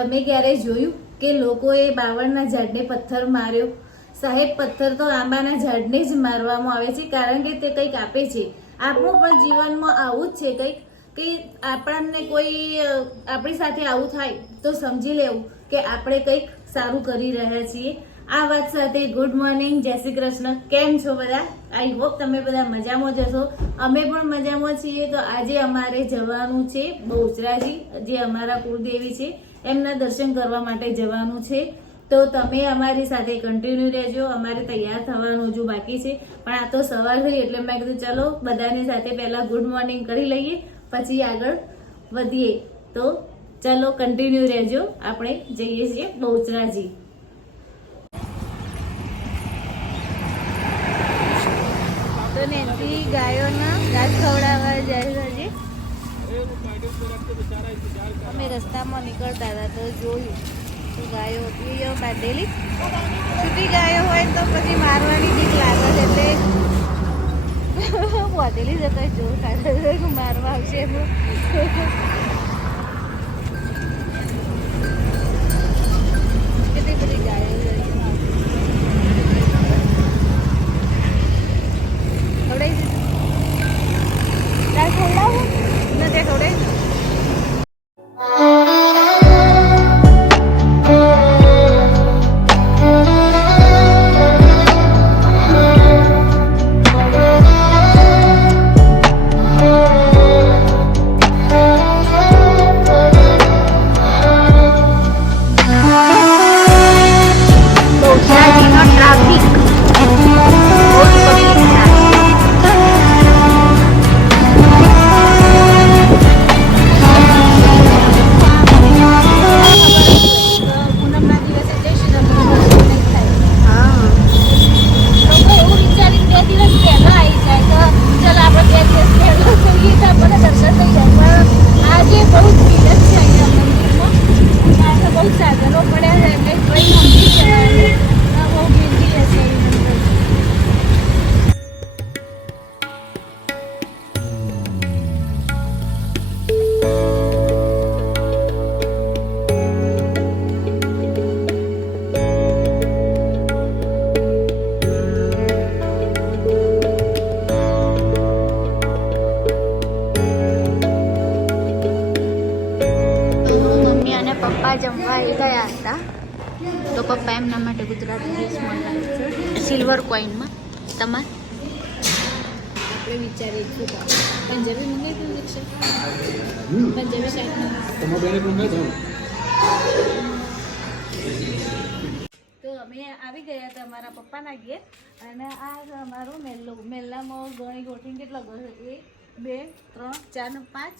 તમે ક્યારે જોયું કે લોકોએ બાવળના ઝાડને પથ્થર માર્યો? સાહેબ, પથ્થર તો આંબાના ઝાડને જ મારવામાં આવે છે, કારણ કે તે કંઈક આપે છે. આપણું પણ જીવનમાં આવું જ છે કંઈક, કે આપણને કોઈ આપણી સાથે આવું થાય તો સમજી લેવું કે આપણે કંઈક સારું કરી રહ્યા છીએ. આ વાત સાથે ગુડ મોર્નિંગ, જય શ્રી કૃષ્ણ. કેમ છો બધા? આઈ હોપ તમે બધા મજામાં જ હશો. અમે પણ મજામાં છીએ. તો આજે અમારે જવાનું છે બહુચરાજી, જે અમારા કુળદેવી છે, એમના દર્શન કરવા માટે જવાનું છે. તો તમે અમારી સાથે કન્ટિન્યુ રહેજો. અમારે તૈયાર થવાનું હજુ બાકી છે, પણ આ તો સવાર થઈ એટલે મેં કીધું ચલો બધાની સાથે પહેલા ગુડ મોર્નિંગ કરી લઈએ, પછી આગળ વધીએ. તો ચલો કન્ટિન્યુ રહેજો. આપણે જઈએ છીએ બહુચરાજી. તો નેન્સી ગાયોના ઘાસ ખવડાવવા જાય છે. અમે રસ્તામાં નીકળતા હતા તો જોયું તો ગાયો હતી બાંધેલી. છૂટી ગાયો હોય તો પછી મારવાની બીક લાગે છે, એટલે બાંધેલી જતો જોર કાઢે મારવા આવશે એનું. કેટલી બધી ગાયો છે. ખવડાવું નથી ખવડે. જમવા આવી ગયા હતા તો પપ્પા એમના માટે ગુજરાતી ડીશ મંગાવી છે સિલ્વર કોઈનમાં. તમારે આપણે વિચારીએ છીએ પંજાબી મંગાવી છે, પંજાબી સાઈડ. તો અમે આવી ગયા હતા અમારા પપ્પાના ઘેર, અને આ અમારો મેલ્લો. મેલ્લામાં ગણી ગોઠીને કેટલા ઘર? 1 2 3 4 ને 5,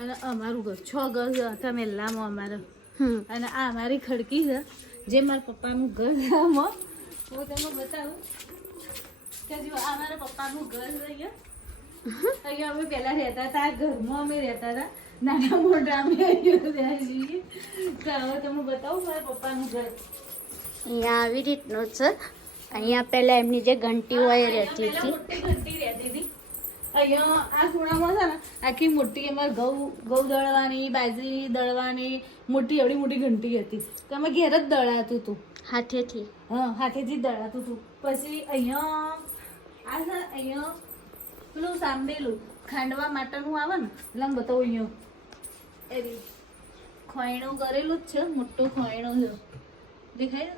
અને અમારું ઘર 6 ઘર હતા મેલ્લામાં અમારે. અને આ અમારી ખડકી છે, જે મારા પપ્પાનું ઘર છે. હું તમને બતાવું કે જો આ મારા પપ્પાનું ઘર છે. અહીંયા અમે પહેલા રહેતા હતા, આ ઘરમાં અમે રહેતા હતા, નાના મોટા અમે અહીંયા રહ્યા છીએ. તો હવે તમને બતાવું મારા પપ્પાનું ઘર. અહીંયા આવી રીતનું છે. અહીંયા પહેલા એમની જે ઘંટી હોય એ રહેતી હતી. ઘંટી રહેતી હતી અહીંયા આ ખૂણામાં છે ને. આખી મોટી અમારે ઘઉં દળવાની, બાજરી દળવાની મોટી એવડી મોટી ઘંટી હતી. તો અમે ઘેર જ દળાતું હતું હાથેથી. હા, હાથેથી જ દળાતું હતું. પછી અહીંયા આ છે, અહીંયા પેલું સાંભળેલું ખાંડવા માટેનું આવે ને, એટલે આમ બતાવું અહીંયા એવી ખોયણું કરેલું જ છે. મોટું ખોયણું છે, દેખાય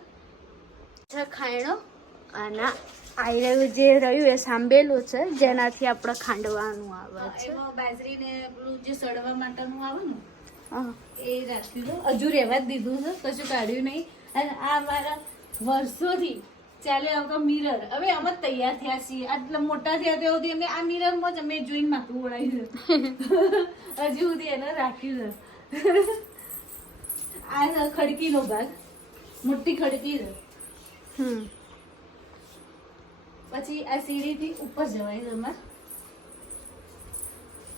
છે ખાયણો. અને આવી રહ્યું જે રહ્યું એ સાંભળેલું છે, જેનાથી આપણે ખાંડવાનું આવે છે. બાજરી ને પેલું જે સડવા માટેનું આવે ને, એ રાખ્યું છે. હજુ રહેવા જ દીધું છે, કશું કાઢ્યું નહીં. અને આ મારા વર્ષોથી ચાલે આવતો મિરર, હવે અમે જ તૈયાર થયા છીએ. આટલા મોટા થયા ત્યાં સુધી અમે આ મિરરમાં જ અમે જોઈને માથું ઓળાવ્યું છે. હજુ સુધી એને રાખ્યું છે. આ ખડકીનો ભાગ, મોટી ખડકી છે. પછી આ સીડીથી ઉપર જવાય છે અમારે.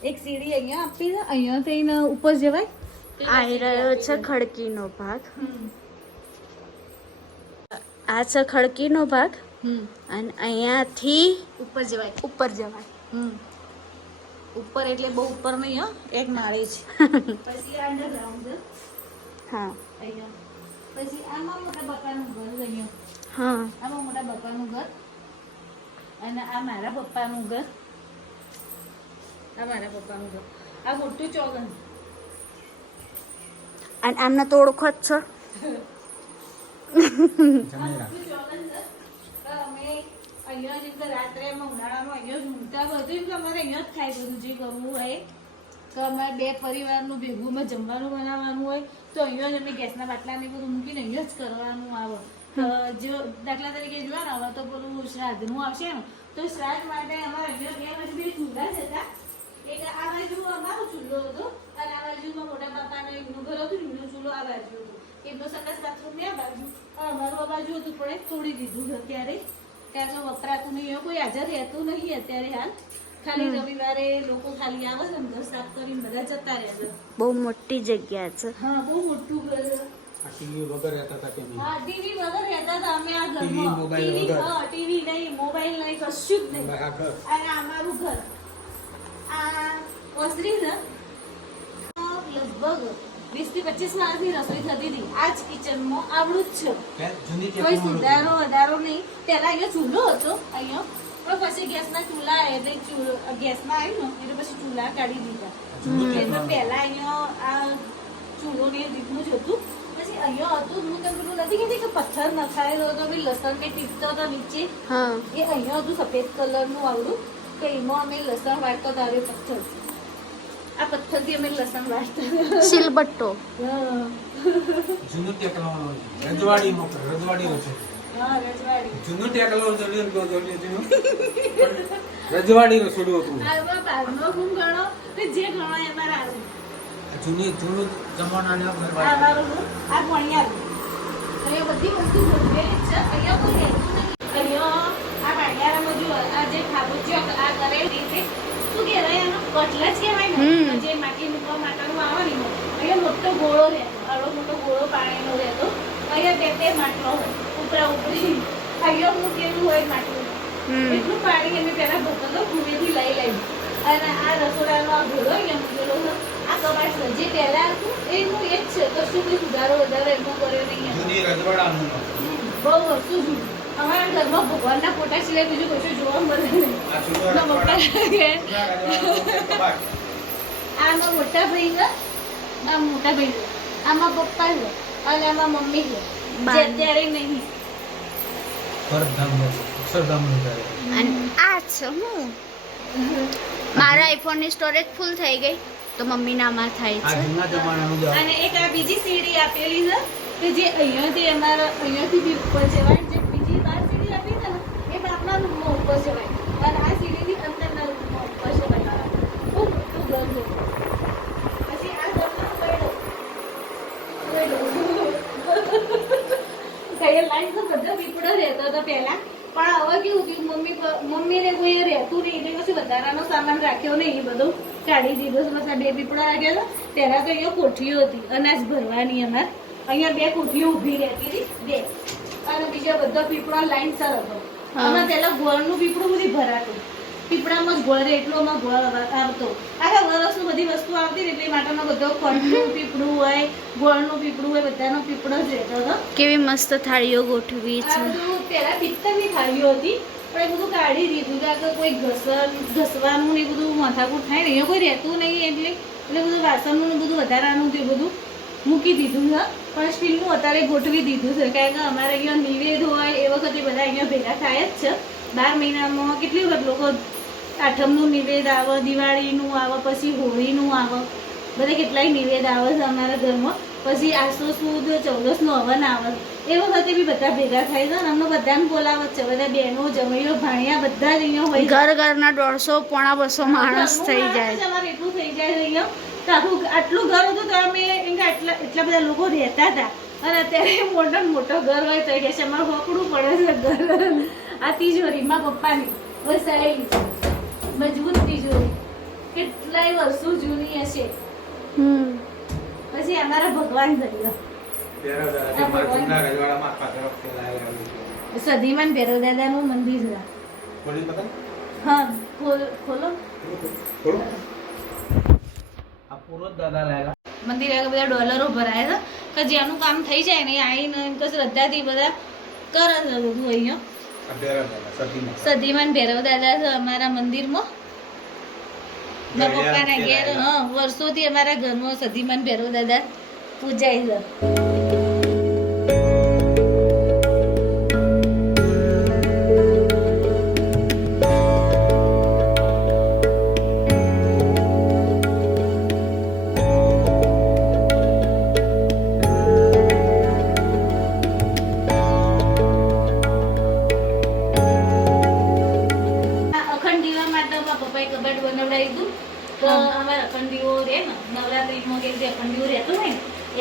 એક સીડી અહીંયા આપી છે, અહીંયા થઈને ઉપર જવાય. આવી રહ્યો છે ખડકીનો ભાગ. આ છે ખડકીનો ભાગ, અને અહીંયાથી ઉપર જવાય. ઉપર એટલે બહુ ઉપર નહીં, એક માળે છે. પછી અંડરગ્રાઉન્ડ છે. હા અહીંયા. પછી આમાં મોટા બપ્પાનું ઘર છે અહીંયા. હા આમાં મોટા બપ્પાનું ઘર અને આ મારા પપ્પાનું ઘર. આ મારા પપ્પાનું ઘર. આ મોટું ચોગન. અને આમને તો ઓળખો જ છો. અમે અહીંયા જ રીતે રાત્રે અમે ઉનાળામાં અહીંયા જ ઊંઘતા બધું તો અમારે અહીંયા જ ખાય બધું જે કરવું હોય તો અમારે બે પરિવારનું ભેગું જમવાનું બનાવવાનું હોય તો અહીંયા જ અમે ગેસના બાટલા ને બધું મૂકીને અહીંયા જ કરવાનું આવે. જો દાખલા તરીકે જોવા આવે તો પેલું શ્રાદ્ધનું આવશે ને તો શ્રાદ્ધ માટે અમારે અહીંયા બે બાજુ બે ચૂલા જ હતા. એક આ બાજુ અમારો ચૂલો હતો અને આ બાજુમાં મોટા બાપાનો એમનું ઘર હતું એમનો ચૂલો આ બાજુ હતો. એમનો સંડાસ બાથરૂમ ને આ બાજુ અમારું આ બાજુ હતું પણ એ તોડી દીધું છે અત્યારે ત્યાં તો વપરાતું નહીં એવું કોઈ હાજર રહેતું નહીં અત્યારે હાલ. ખાલી રવિવારે લોકો ખાલી આવે છે ને ઘર સાફ કરીને બધા જતા રહે છે. બહુ મોટી જગ્યા છે. હા બહુ મોટું ઘર છે. ટીવી વગર રહેતા હતા કે નહીં? હા ટીવી વગર રહેતા હતા અમે આ ટીવી, ઘરમાં. મોબાઈલ ટીવી વગર. હા ટીવી નહીં મોબાઈલ નહીં કશું જ નહીં. આ ઘર. અને અમારું ઘર આ ઓસરી છે લગભગ 20 થી 25 માણસની રસોઈ થતી હતી. આ જ કિચનમાં આવડું જ છે. જૂની કોઈ ટેકનોલોજી. સુધારો વધારો નહીં. પહેલા અહીંયા ચૂલો હતો અહીંયા પણ પછી ગેસના ચૂલા એટલે ગેસમાં આવ્યું ને એટલે પછી ચૂલા કાઢી દીધા. જૂની એટલે ટેકનોલોજી. પહેલા અહીંયા આ ચૂલો ને રીતનું જ હતું. પછી અહીંયા હતું હું તમને પેલું નથી કહેતી કે પથ્થર નખાયેલો હતો બી લસણ ને ટીપતો હતો નીચે હા એ અહીંયા હતું સફેદ કલરનું આવડું કે એમાં અમે લસણ વાટતો તારે પથ્થર આ પથ્થરથી અમે લસણ વાટતા સિલબટ્ટો. હા જૂની ટેકનોલોજી. રજવાડીમાં રજવાડી રસોઈ. હા રજવાડી જૂનું ટેકનોલોજી રજવાડી રસોડું હતું. આમાં બહારનો ગુણ ગણો કે જે ગણો એમાં આવે. જૂનું જમાનાના આ ઘરવાળા. મારું ગુણ, આ ભણિયાર. અહીંયા બધી વસ્તુ ગોઠવેલી જ છે. અહીંયા કોઈ રહેતું નહીં. અહીંયા આ ભણિયારામાં જો આ જે ખાબોચિયો આ કરેલી રીતે શું કહેવાય એનો કટલા જ કહેવાય ને જે માટી મૂકવા માટેનું આવે ને એનો. અહીંયા મોટો ગોળો રહેતો આવડો મોટો ગોળો પાણીનો રહેતો. અહીંયા બે બે માટલો હોય ઉપરા ઉપરી. અહીંયા હું કેવું હોય માટલું એટલું પાણી અમે પેલા ભરતો ભૂમિથી લઈ લઈ અને આ રસોડાનો આ ઘોડો અહીંયા મૂકેલો છે. આ કબાટ છે જે પહેલા હતું એનું એ જ છે. કશું કોઈ સુધારો વધારો એમાં કર્યો નહીં એમ. જૂની રજવાડાનું. બહુ વર્ષો જૂનું. અમારા ઘરમાં ભગવાનના ફોટા સિવાય બીજું કશું જોવા મળે નહીં. આ જૂનો એના મોટા રજવાડાનું કબાટ. આમાં મોટા ભાઈ છે આ મોટા ભાઈ છે આમાં પપ્પા છે અને આમાં મમ્મી છે જે અત્યારે નહીં. અક્ષરધામ અક્ષરધામનું. અને આ છે હું મારા આઈફોનની સ્ટોરેજ ફૂલ થઈ ગઈ તો મમ્મીના માં થાય આ છે. જૂના જમાનાનું જ. અને એક આ બીજી સીડી આપેલી છે કે જે અહીંયાથી અમારા અહીંયાથી બી ઉપર જવાય. જે બીજી બાર સીડી આપી છે ને એ બાપના રૂમમાં ઉપર જવાય અને આ સીડીથી અંદરના રૂમમાં ઉપર જવાય. બહુ મોટું ઘર છે. પછી આ ઘરનો ગયડો કઈ લાઈન તો બધો પીપળો રહેતો હતો પહેલા પણ હવે કેવું થયું મમ્મીને કોઈ રહેતું નહીં એટલે પછી વધારાનો સામાન રાખ્યો નહીં એ બધું કાઢી દીધો છે. બસ આ બે પીપળા રાખ્યા હતા. પહેલા તો અહીંયા કોઠીઓ હતી અનાજ ભરવાની અમાર અહીંયા બે કોઠીઓ ઊભી રહેતી હતી બે અને બીજા બધા પીપળા લાઈન સર હતો. આમાં પહેલા ગોળનું પીપળું બધી ભરાતું પીપળામાં જ ગોળ રહે એટલો માં ગોળ આવતો. આખા વર્ષનું બધી વસ્તુ આવતી ને એટલે માટામાં બધો ખોટનું પીપળું હોય ગોળનું પીપળું હોય બધાનો પીપળો જ રહેતો હતો. કેવી મસ્ત થાળીઓ ગોઠવી આ છે. બધું પહેલા પિત્તળની થાળીઓ હતી પણ એ બધું કાઢી દીધું કે આગળ કોઈ ઘસવાનું ને એ બધું માથાકૂટ થાય ને અહીંયા કોઈ રહેતું નહીં એટલે બધું વાસણનું ને બધું વધારાનું તે બધું મૂકી દીધું છે. પણ સ્ટીલનું અત્યારે ગોઠવી દીધું છે કારણ કે અમારે અહીંયા નિવેદ હોય એ વખતે બધા અહીંયા ભેગા થાય જ છે. 12 મહિનામાં કેટલી વખત લોકો આઠમનું નિવેદ આવે દિવાળીનું આવે પછી હોળીનું આવે બધા કેટલાય નિવેદ આવે છે અમારા ઘરમાં. પછી આસો સુદ 14નું હવન આવે એ વખતે બી બધા ભેગા થાય છે અને અમને બધાને બોલાવે છે. બધા બહેનો જમૈયો ભાણિયા બધા જ અહીંયા હોય. ઘર ઘરના 150 પોણા 200 માણસ થઈ જાય. અમારે એટલું થઈ જાય અહીંયા તો આટલું ઘર હતું તો અમે એમ કે એટલા બધા લોકો રહેતા હતા અને અત્યારે મોટો ઘર હોય તો કે છે અમારે હોકડું પડે છે ઘર. આ તિજોરી માં પપ્પાની વસાયેલી છે મજબૂત તિજોરી કેટલાય વર્ષો જૂની હશે. પછી અમારા ભગવાન ભર્યો સદીમાન ભૈરવ દાદાનું મંદિર છે. હા ખોલો આ પૂરો દાદા લાગ્યા. મંદિરે આગળ બધા ડોલરો ભરાય છે કે જેનું કામ થઈ જાય ને એ આવીને કે શ્રદ્ધાથી બધા કરે છે બધું અહીંયા સધીમાન ભૈરવ દાદા છે અમારા મંદિરમાં મારા પપ્પાના ઘેર વર્ષોથી અમારા ઘરમાં સધીમાન ભૈરવ દાદા પૂજાય છે.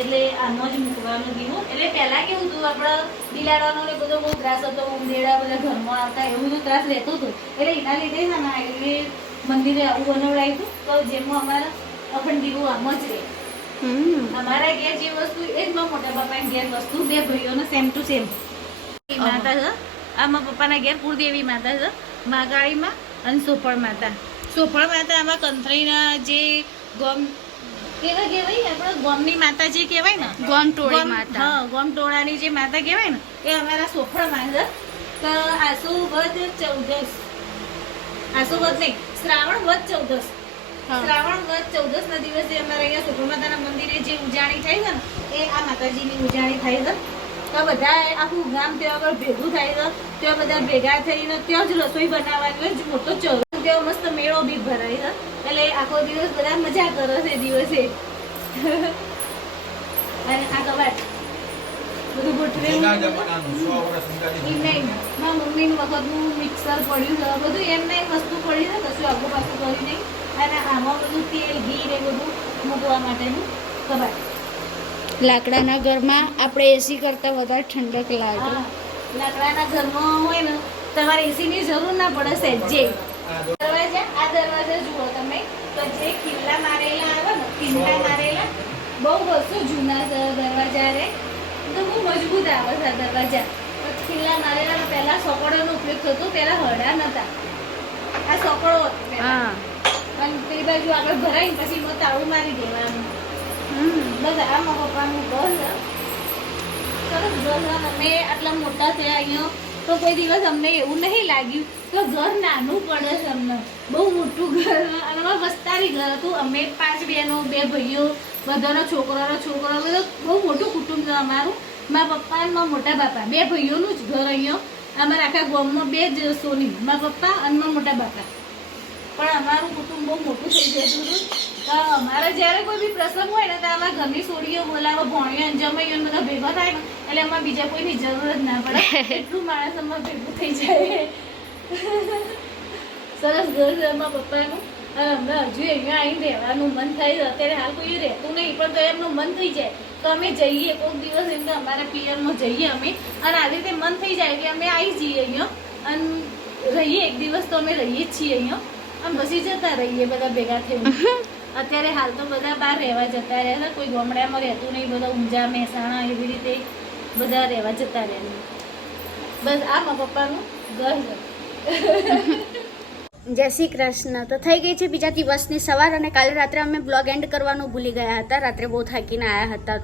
એટલે આનો જ મૂકવાનું દીવો. એટલે પહેલા કેવું હતું આપણે બિલાડાનો ને બધો બહુ ત્રાસ હતો, ઉંદેડા બધા ઘરમાં આવતા એવું બધું ત્રાસ રહેતો હતો. એટલે એના લીધે છે ને એ મંદિરે આવું બનાવડાયું હતું તો જેમાં અમારા અખંડ દીવો આમ જ રહે. અમારા ઘેર જે વસ્તુ એ જ મારા મોટા બાપાના ઘેર વસ્તુ બે ભાઈઓને સેમ ટુ સેમ માતા છે. આ મારા પપ્પાના ઘેર કુળદેવી માતા છે, માગાળીમાં અને સોફળ માતા. સોફળ માતા આમાં કંથરીના જે ગમ કેવા કહેવાય આપણે ગોમની માતા જે કહેવાય ને ગોમટોળી માતા. ગોમટોળાની જે માતા કહેવાય ને એ અમારા સોફળ માતા. તો આસુ વદ 14 આસુ વદ નહીં શ્રાવણ વદ 14 શ્રાવણ વદ 14 ના દિવસે અમારા અહીંયા સોફળ માતાના મંદિરે જે ઉજાણી થાય છે ને એ આ માતાજીની ઉજાણી થાય છે. તો બધા આખું ગામ ત્યાં આગળ ભેગું થાય છે. ત્યાં બધા ભેગા થઈને ત્યાં જ રસોઈ બનાવવાની હોય, મોટો ચરો ત્યાં મસ્ત મેળો બી ભરાય છે. એટલે આખો દિવસ બધા મજા કરે છે દિવસે. અને આ કબાટ બધું ગોઠવેલું નહીં. મારા મમ્મીનું વખતનું મિક્સર પડ્યું છે, બધું એમને વસ્તુ પડી છે, કશું આગળ પાછું કરી નહીં. અને આમાં બધું તેલ ઘી ને બધું મૂકવા માટેનું કબાટ. લાકડાના ઘરમાં આપણે એસી કરતા વધારે ઠંડક લાગે. લાકડાના ઘરમાં હોય ને તમારે એસીની જરૂર ના પડે સહેજે. દરવાજા આ દરવાજા જુઓ તમે તો જે ખીલ્લા મારેલા આવે ને ખીલ્લા મારેલા બહુ વર્ષો જૂના છે દરવાજા રે તો બહુ મજબૂત આવે છે દરવાજા. ખીલ્લા મારેલા પહેલા સોકડોનો ઉપયોગ થતો, પહેલા હરડા નતા, આ સોકડો હતો પહેલા. અને પેલી બાજુ આગળ ભરાઈને પછી એમાં તાળું મારી દેવાનું. બધા આ મારા પપ્પાનું ઘર છે, સરસ ઘર છે. અમે આટલા મોટા થયા અહીંયા તો કોઈ દિવસ અમને એવું નહીં લાગ્યું તો ઘર નાનું પડે છે અમને. બહુ મોટું ઘર અને અમારું વસ્તારી ઘર હતું. અમે 5 બહેનો, 2 ભાઈઓ, બધાનો છોકરો બધું બહુ મોટું કુટુંબ છે અમારું. મારા પપ્પા અને મારા મોટા બાપા 2 ભાઈઓનું જ ઘર અહીંયા. અમારા આખા ગામમાં 2 જ સોની, મારા પપ્પા અને મારા મોટા બાપા. પણ અમારું કુટુંબ બહુ મોટું થઈ જતું હતું. તો અમારે જ્યારે કોઈ બી પ્રસંગ હોય ને તો અમારા ઘરની સોડીઓ બોલાવો, ભોણીઓ જમાઈઓ બધા ભેગા થાય ને એટલે અમારે બીજા કોઈની જરૂર જ ના પડે. એટલું માણસ અમારે ભેગું થઈ જાય. સરસ ઘર છે અમારા પપ્પાનું. અને અમને હજુ અહીંયા આવીને રહેવાનું મન થાય છે. અત્યારે હાલ કોઈ રહેતું નહીં પણ તો એમનું મન થઈ જાય તો અમે જઈએ કોઈક દિવસ એમ તો અમારા પિયરમાં જઈએ અમે. અને આવી રીતે મન થઈ જાય કે અમે આવી જઈએ અહીંયા અને રહીએ એક દિવસ તો અમે રહીએ જ છીએ અહીંયા. આમ પછી જતા રહીએ બધા ભેગા થઈને. અત્યારે હાલ તો બધા બહાર રહેવા જતા રહ્યા, કોઈ ગામડામાં રહેતું નહીં, બધા ઊંઝા મહેસાણા એવી રીતે બધા રહેવા જતા રહ્યા. બસ આ મારા પપ્પાનું ઘર છે. જય શ્રી કૃષ્ણ. તો થઈ ગઈ છે બીજા દિવસની સવાર અને કાલે રાત્રે અમે બ્લોગ એન્ડ કરવાનું ભૂલી ગયા હતા. રાત્રે બહુ થાકીને આવ્યા હતા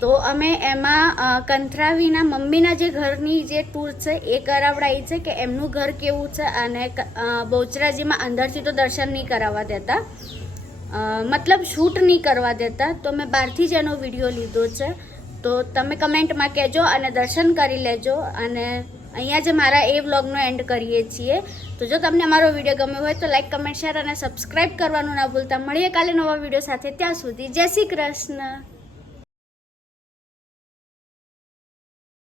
તો અમે એમાં કંથરાવીના મમ્મીના જે ઘરની જે ટૂર છે એ કરાવડાવી છે કે એમનું ઘર કેવું છે. અને બહુચરાજીમાં અંદરથી તો દર્શન નહીં કરાવવા દેતા, મતલબ શૂટ નહીં કરવા દેતા. તો મેં બહારથી જ એનો વિડીયો લીધો છે. તો તમે કમેન્ટમાં કહેજો અને દર્શન કરી લેજો. અને અહીંયા જ મારા એ વ્લોગનો એન્ડ કરીએ છીએ. તો જો તમને અમારો વિડીયો ગમ્યો હોય તો લાઈક, કમેન્ટ, શેર અને સબસ્ક્રાઈબ કરવાનું ના ભૂલતા. મળીએ કાલે નવા વિડીયો સાથે. ત્યાં સુધી જય શ્રી કૃષ્ણ.